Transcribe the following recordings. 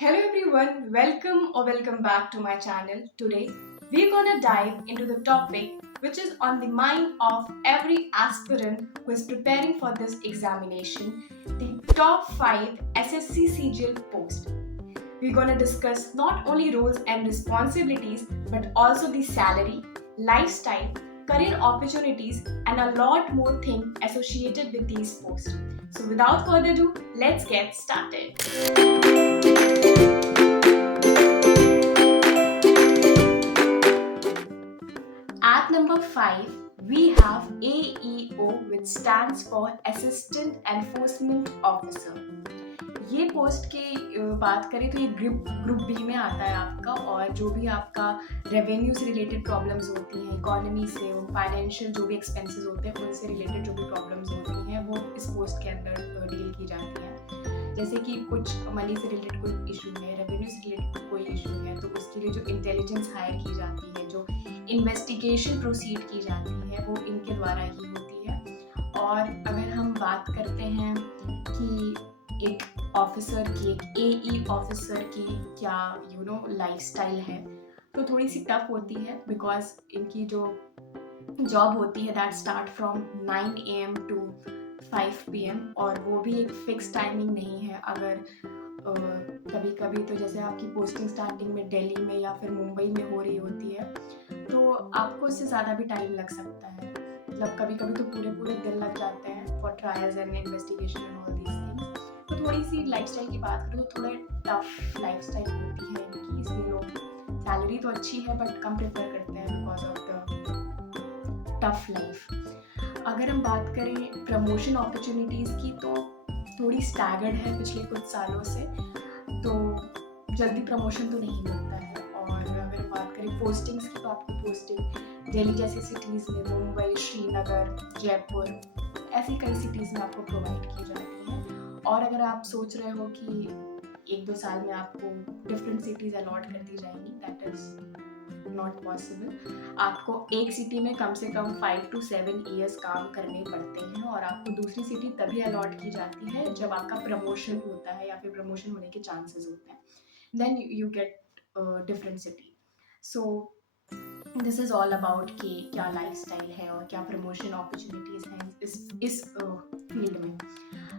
Hello everyone, welcome back to my channel. Today we're gonna dive into the topic which is on the mind of every aspirant who is preparing for this examination, the top 5 SSC CGL posts. We're gonna discuss not only roles and responsibilities but also the salary, lifestyle, career opportunities and a lot more things associated with these posts. So without further ado, let's get started. At number 5, we have AEO, which stands for Assistant Enforcement Officer. ये post की बात करें तो ये group B में आता है आपका, और जो भी आपका रेवेन्यू से रिलेटेड प्रॉब्लम्स होती हैं, इकोनॉमी से, फाइनेंशियल जो भी एक्सपेंसेस होते हैं उनसे रिलेटेड जो भी प्रॉब्लम्स होती हैं वो इस पोस्ट के अंदर डील की जाती हैं। जैसे कि कुछ मनी से रिलेटेड कोई इशू है, रेवेन्यू से रिलेटेड कोई इशू है, तो उसके लिए जो इंटेलिजेंस हायर की जाती है, जो इन्वेस्टिगेशन प्रोसीड की जाती है, वो इनके द्वारा ही होती है। और अगर हम बात करते हैं कि एक ऑफिसर की, एक एई ऑफिसर की क्या लाइफस्टाइल है, तो थोड़ी सी टफ होती है, बिकॉज इनकी जो जॉब होती है that start from 9 AM to 5 PM, और वो भी एक फिक्स टाइमिंग नहीं है। अगर कभी कभी तो जैसे आपकी पोस्टिंग स्टार्टिंग में दिल्ली में या फिर मुंबई में हो रही होती है, तो आपको उससे ज़्यादा भी टाइम लग सकता है। मतलब कभी कभी तो पूरे पूरे दिन लग जाते हैं for trials and investigation and all these things. तो थोड़ी सी लाइफस्टाइल की बात करें तो थोड़े टफ लाइफस्टाइल होती है इनकी, इसलिए लोग, सैलरी तो अच्छी है बट कम प्रेफर करते हैं because of the tough life. अगर हम बात करें प्रमोशन अपॉर्चुनिटीज़ की, तो थोड़ी स्टैगर्ड है पिछले कुछ सालों से, तो जल्दी प्रमोशन तो नहीं मिलता है। और अगर बात करें पोस्टिंग्स की, तो आपको पोस्टिंग दिल्ली जैसी सिटीज़ में, मुंबई, श्रीनगर, जयपुर, ऐसी कई सिटीज़ में आपको प्रोवाइड की जाती है। और अगर आप सोच रहे हो कि 1-2 साल में आपको डिफरेंट सिटीज़ अलॉट कर दी जाएंगी, दैट इज़ नॉट पॉसिबल। आपको एक सिटी में कम से कम 5 to 7 ईयर्स काम करने पड़ते हैं, और आपको दूसरी सिटी तभी अलॉट की जाती है जब आपका प्रमोशन होता है या फिर प्रमोशन होने के चांसेस होते हैं, then you get different city. So this is all about कि क्या लाइफस्टाइल है और क्या प्रमोशन अपॉर्चुनिटीज़ हैं इस फील्ड में।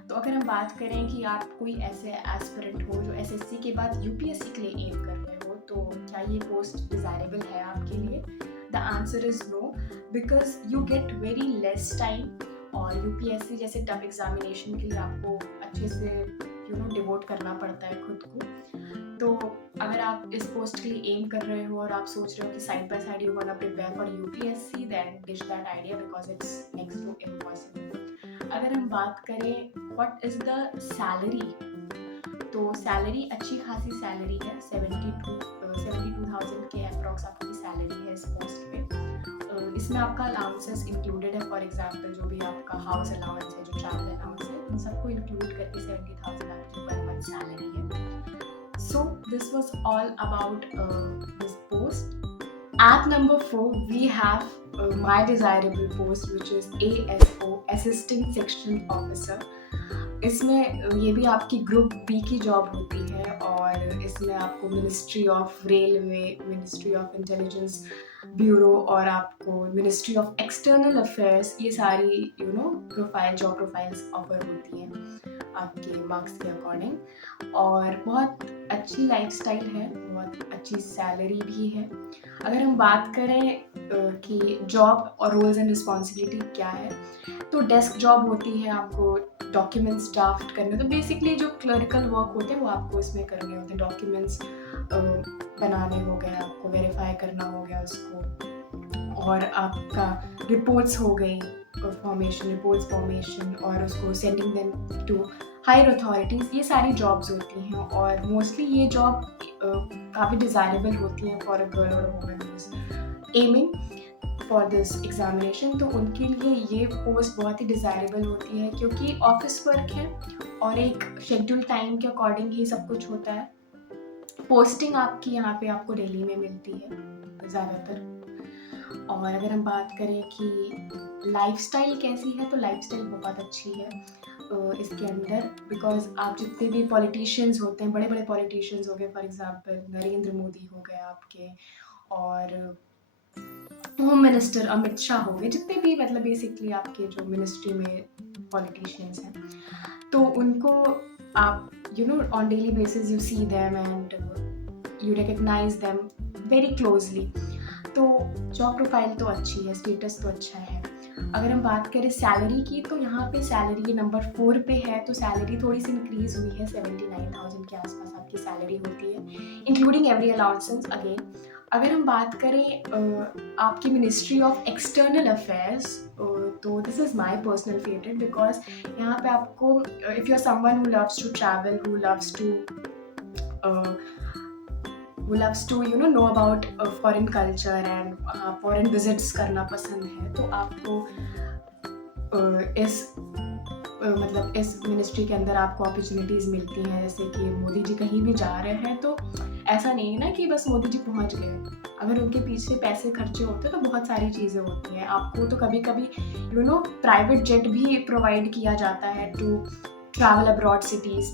तो अगर हम बात करें कि आप कोई ऐसे एस्पिरेंट हो जो एसएससी के बाद यूपीएससी के लिए एम कर रहे हो, तो क्या ये पोस्ट डिज़ायरेबल है आपके लिए? The answer is no, because you get very less time, और यूपीएससी जैसे टफ एग्जामिनेशन के लिए आपको अच्छे से डिवोट करना पड़ता है खुद को। तो अगर आप इस पोस्ट के लिए एम कर रहे हो और आप सोच रहे हो कि side by side you want to prepare for UPSC, then ditch that idea because it's next to impossible. अगर हम बात करें व्हाट इज द सैलरी, तो सैलरी अच्छी खासी सैलरी है, 72,000 के अप्रॉक्स आपकी सैलरी है इस पोस्ट पे। इसमें आपका अलाउंसेस इंक्लूडेड है, फॉर एग्जांपल जो भी आपका हाउस अलाउंस है, जो ट्रैवल अलाउंस है, इन सबको इंक्लूड करके 70,000 आपकी पर मंथ सैलरी है। So this was all about this post. At number 4, we have my desirable post, which is ASO, Assistant Section Officer. इसमें ये भी आपकी ग्रुप बी की जॉब होती है, और इसमें आपको ministry of railway, ministry of intelligence bureau और आपको मिनिस्ट्री ऑफ एक्सटर्नल अफेयर्स, ये सारी प्रोफाइल, जॉब प्रोफाइल्स ऑफर होती हैं आपके मार्क्स के अकॉर्डिंग। और बहुत अच्छी लाइफस्टाइल है, बहुत अच्छी सैलरी भी है। अगर हम बात करें कि जॉब और रोल्स एंड रिस्पॉन्सिबिलिटी क्या है, तो डेस्क जॉब होती है, आपको डॉक्यूमेंट्स ड्राफ्ट करने, तो बेसिकली जो क्लरिकल वर्क होते हैं वो आपको इसमें करने होते हैं। डॉक्यूमेंट्स बनाने हो गए, आपको वेरीफाई करना हो गया उसको, और आपका रिपोर्ट्स हो गई, रिपोर्ट्स फॉर्मेशन, और उसको sending them to higher authorities, ये सारी जॉब्स होती हैं। और मोस्टली ये जॉब काफ़ी डिज़ायरेबल होती हैं फॉर अ गर्ल और woman aiming for this examination. तो उनके लिए ये पोस्ट बहुत ही डिज़ायरेबल होती है, क्योंकि ऑफिस वर्क है और एक शेड्यूल टाइम के अकॉर्डिंग ही सब कुछ होता है। पोस्टिंग आपकी यहाँ पे आपको दिल्ली में मिलती है ज़्यादातर। और अगर हम बात करें कि लाइफस्टाइल कैसी है, तो लाइफस्टाइल बहुत अच्छी है। इसके अंदर, बिकॉज आप जितने भी पॉलिटिशियंस होते हैं, बड़े बड़े पॉलिटिशियंस हो गए, फॉर एग्जांपल नरेंद्र मोदी हो गए आपके, और होम मिनिस्टर अमित शाह हो गए, जितने भी मतलब बेसिकली आपके जो मिनिस्ट्री में पॉलिटिशियंस हैं, तो उनको आप on daily basis you see them and you recognize them very closely. तो जॉब प्रोफाइल तो अच्छी है, स्टेटस तो अच्छा है। अगर हम बात करें सैलरी की, तो यहाँ पे सैलरी नंबर 4 पे है, तो सैलरी थोड़ी सी इंक्रीज हुई है, 79,000 के आसपास आपकी सैलरी होती है, इंक्लूडिंग एवरी अलाउंसेंस अगेन। अगर हम बात करें आपकी मिनिस्ट्री ऑफ एक्सटर्नल अफेयर्स, तो this is my personal favourite, because यहाँ पे आपको if you are someone who loves to travel, who loves to know about foreign culture and foreign visits करना पसंद है, तो आपको मतलब इस मिनिस्ट्री के अंदर आपको अपॉर्चुनिटीज़ मिलती हैं। जैसे कि मोदी जी कहीं भी जा रहे हैं, तो ऐसा नहीं है ना कि बस मोदी जी पहुंच गए, अगर उनके पीछे पैसे खर्चे होते हैं तो बहुत सारी चीज़ें होती हैं। आपको तो कभी कभी प्राइवेट जेट भी प्रोवाइड किया जाता है टू ट्रैवल अब्रॉड सिटीज़,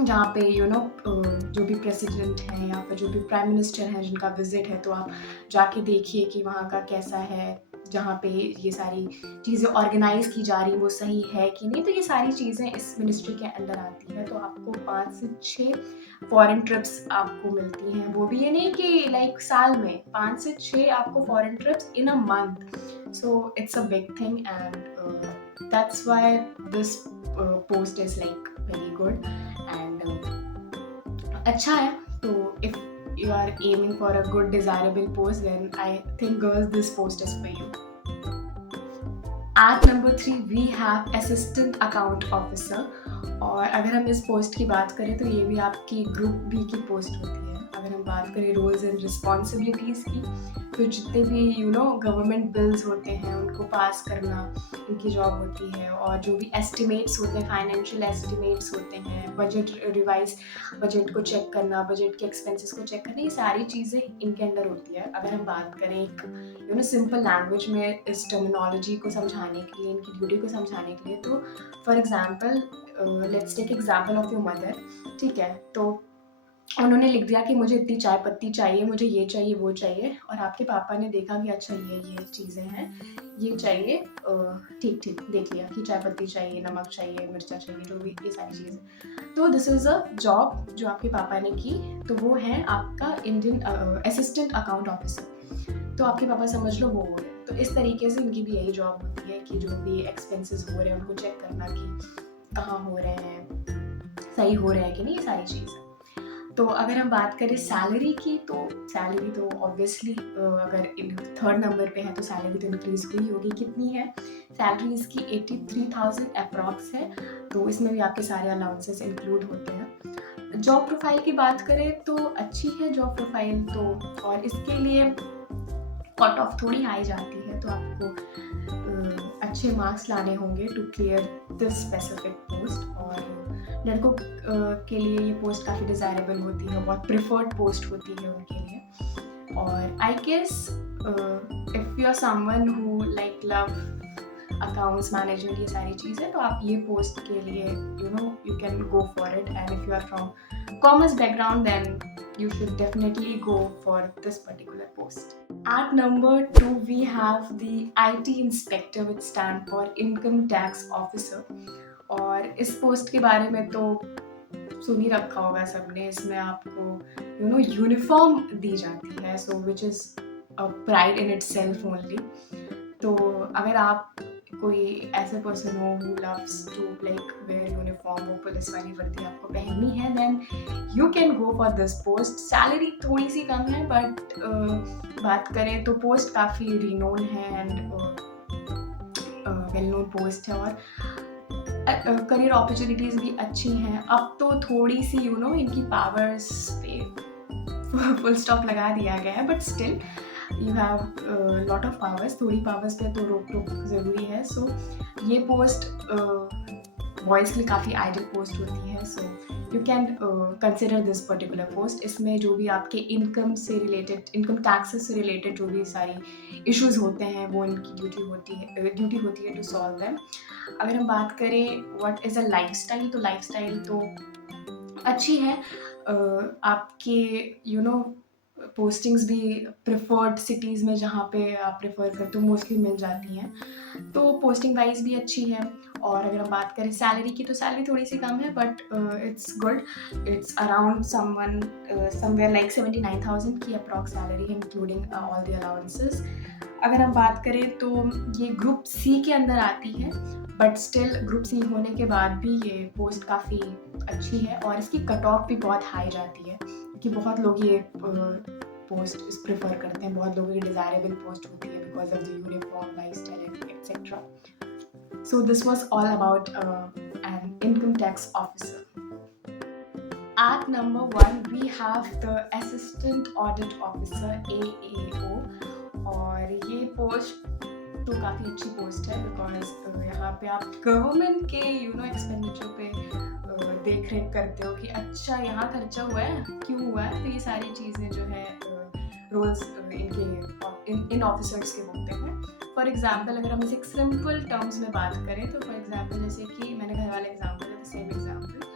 जहाँ पे जो भी प्रेसिडेंट हैं या फिर जो भी प्राइम मिनिस्टर हैं जिनका विजिट है, तो आप जाके देखिए कि वहाँ का कैसा है, जहाँ पे ये सारी चीज़ें ऑर्गेनाइज की जा रही वो सही है कि नहीं। तो ये सारी चीज़ें इस मिनिस्ट्री के अंदर आती है। तो आपको 5 से 6 फॉरेन ट्रिप्स आपको मिलती हैं, वो भी ये नहीं कि लाइक साल में 5 से 6 आपको foreign trips in a month. So it's a big thing and that's why this post is like very good and अच्छा है। तो if you are aiming for a good desirable post, then I think girls this post is for you. At number 3 we have assistant account officer, और अगर हम इस post की बात करें तो ये भी आपकी ग्रुप बी की पोस्ट होती है। अगर हम बात करें रोल्स एंड रिस्पॉन्सिबिलिटीज़ की, तो जितने भी गवर्नमेंट बिल्स होते हैं उनको पास करना इनकी जॉब होती है, और जो भी एस्टिमेट्स होते हैं, फाइनेंशियल एस्टिमेट्स होते हैं, बजट रिवाइज, बजट को चेक करना, बजट के एक्सपेंसेस को चेक करना, ये सारी चीज़ें इनके अंडर होती है। अगर हम बात करें एक सिंपल लैंग्वेज में इस टर्मिनोलॉजी को समझाने के लिए, इनकी ड्यूटी को समझाने के लिए, तो for example let's take example of your mother, ठीक है। तो उन्होंने लिख दिया कि मुझे इतनी चाय पत्ती चाहिए, मुझे ये चाहिए वो चाहिए, और आपके पापा ने देखा कि अच्छा ये चीज़ें हैं, ये चाहिए, ठीक ठीक देख लिया कि चाय पत्ती चाहिए, नमक चाहिए, मिर्चा चाहिए, जो भी ये सारी चीज़ें। तो दिस इज़ अ जॉब जो आपके पापा ने की, तो वो है आपका इंडियन असिस्टेंट अकाउंट ऑफिसर। तो आपके पापा समझ लो वो हो रहे। तो इस तरीके से इनकी भी यही जॉब होती है कि जो भी एक्सपेंसेस हो रहे हैं उनको चेक करना कि कहाँ हो रहे हैं, सही हो रहे हैं कि नहीं, ये सारी चीज़ें। तो अगर हम बात करें सैलरी की, तो सैलरी तो ऑब्वियसली अगर 3rd नंबर पे है तो सैलरी तो इंक्रीज हुई होगी। कितनी है सैलरी इसकी? 83,000 अप्रॉक्स है। तो इसमें भी आपके सारे अलाउंसेस इंक्लूड होते हैं। जॉब प्रोफाइल की बात करें तो अच्छी है जॉब प्रोफाइल तो, और इसके लिए कट ऑफ थोड़ी हाई जाती है, तो आपको अच्छे मार्क्स लाने होंगे to clear this specific post. और लड़कों के लिए ये पोस्ट काफ़ी डिज़ायरेबल होती है, बहुत प्रिफर्ड पोस्ट होती है उनके लिए। और I guess if you are someone who like love accounts management, ये सारी चीज़ें, तो आप ये पोस्ट के लिए you can go for it. And if you are from commerce background then you should definitely go for this particular post. At number 2 we have the IT inspector, which stand for income tax officer। और इस post के बारे में तो सुन ही रखा होगा सबने। इसमें आपको यूनिफॉर्म दी जाती है, so which is a pride in itself only. तो अगर आप कोई ऐसे पर्सन हो who loves to like wear uniform, वो पुलिस वाली वर्दी आपको पहननी है, then you can go for this post. Salary थोड़ी सी कम है, बट बात करें तो पोस्ट काफ़ी रिनोन है एंड वेल नोन पोस्ट है, और करियर अपॉर्चुनिटीज़ भी अच्छी हैं। अब तो थोड़ी सी इनकी पावर्स पे फुल स्टॉप लगा दिया गया है, but still you have lot of powers. थोड़ी पावर्स पे तो रोक टोक ज़रूरी है। सो ये पोस्ट बॉयज़ के लिए काफ़ी आइडियल पोस्ट होती है। So you can consider this particular post. इसमें जो भी आपके इनकम से रिलेटेड, इनकम टैक्सेस से रिलेटेड जो भी सारी इश्यूज होते हैं वो इनकी ड्यूटी होती है टू सॉल्व देम। अगर हम बात करें व्हाट इज़ अ लाइफस्टाइल, तो लाइफस्टाइल तो अच्छी है। आपके पोस्टिंग्स भी प्रेफर्ड सिटीज़ में जहाँ पे आप प्रेफर करते हो मोस्टली मिल जाती हैं, तो पोस्टिंग वाइज भी अच्छी है। और अगर हम बात करें सैलरी की, तो सैलरी थोड़ी सी कम है but it's good. It's around somewhere like 79,000 की अप्रॉक्स सैलरी है इंक्लूडिंग ऑल द अलाउंसेस। अगर हम बात करें तो ये ग्रुप सी के अंदर आती है, बट स्टिल ग्रुप सी होने के बाद भी ये पोस्ट काफ़ी अच्छी है और इसकी कट ऑफ भी बहुत हाई जाती है, क्योंकि बहुत लोग ये पोस्ट प्रेफर करते हैं, बहुत लोगों की डिज़ायरेबल पोस्ट होती है because of the uniform lifestyle etcetera. So this was all about an income tax officer. At number 1 we have the assistant audit officer AAO, और ये पोस्ट तो काफ़ी अच्छी पोस्ट है बिकॉज यहाँ पे आप गवर्नमेंट के एक्सपेंडिचर पे देख रेख करते हो कि अच्छा यहाँ खर्चा हुआ है, क्यों हुआ है, तो ये सारी चीज़ें जो है रोल्स इन ऑफिसर्स के होते हैं। फॉर एग्जाम्पल अगर हम इसे एक सिंपल टर्म्स में बात करें तो फॉर एग्जाम्पल जैसे कि मैंने घर वाले एग्जाम्पल है, सेम एग्जाम्पल,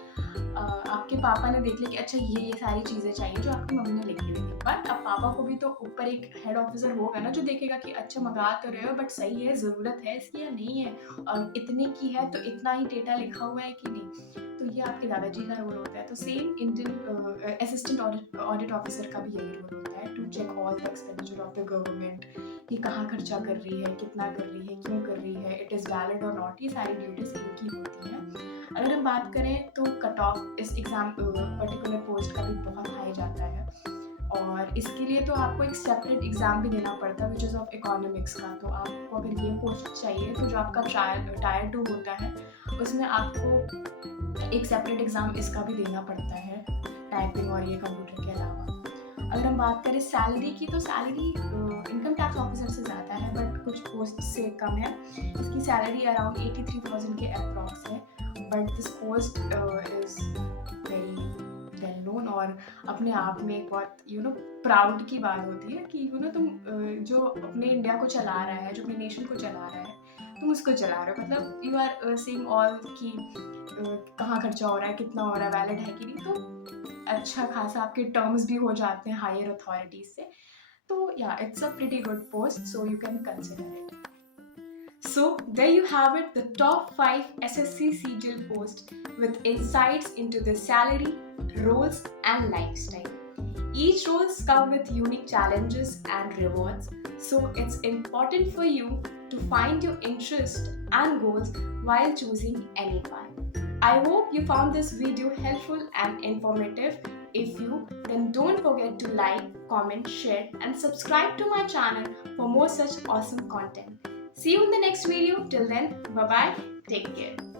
आपके पापा ने देख लिया कि अच्छा ये सारी चीज़ें चाहिए जो आपकी मम्मी ने लिख के दी, बट अब पापा को भी तो ऊपर एक हेड ऑफिसर होगा ना जो देखेगा कि अच्छा मंगा तो रहे हो बट सही है, ज़रूरत है इसकी या नहीं है, और इतने की है तो इतना ही डेटा लिखा हुआ है कि नहीं। तो ये आपके दादाजी का रोल होता है। तो same Indian assistant audit officer का भी यही रोल होता है, to check all the expenditure of the government, कि कहाँ खर्चा कर रही है, कितना कर रही है, क्यों कर रही है, इट इज़ वैलिड और नॉट, ये सारी ड्यूटीज इनकी होती हैं। अगर हम बात करें तो कट ऑफ इस एग्जाम पर्टिकुलर पोस्ट का भी बहुत हाई जाता है, और इसके लिए तो आपको एक सेपरेट एग्ज़ाम भी देना पड़ता है विच इज़ ऑफ इकोनॉमिक्स का। तो आपको अगर ये पोस्ट चाहिए तो जो आपका टायर 2 होता है उसमें आपको एक सेपरेट एग्ज़ाम इसका भी देना पड़ता है, टाइपिंग और ये कंप्यूटर के अलावा। अगर हम बात करें सैलरी की, तो सैलरी इनकम टैक्स ऑफिसर से ज़्यादा है बट कुछ पोस्ट से कम है। इसकी सैलरी अराउंड 83,000 के अप्रॉक्स है, but this post is very well known और अपने आप में एक बहुत प्राउड की बात होती है कि तुम जो अपने इंडिया को चला रहा है, जो अपने नेशन को चला रहा है, तुम उसको चला रहे हो, मतलब यू आर सीइंग ऑल कि कहाँ खर्चा हो रहा है, कितना हो रहा है, वैलिड है कि नहीं, तो अच्छा खासा आपके टर्म्स भी हो जाते हैं हायर अथॉरिटीज से। तो या it's a pretty good post, so you can consider it. So there you have it, the top 5 SSC CGL posts with insights into the salary, roles and lifestyle. Each roles come with unique challenges and rewards, so it's important for you to find your interest and goals while choosing any path. I hope you found this video helpful and informative. If you, then don't forget to like, comment, share and subscribe to my channel for more such awesome content. See you in the next video. Till then, bye bye. Take care.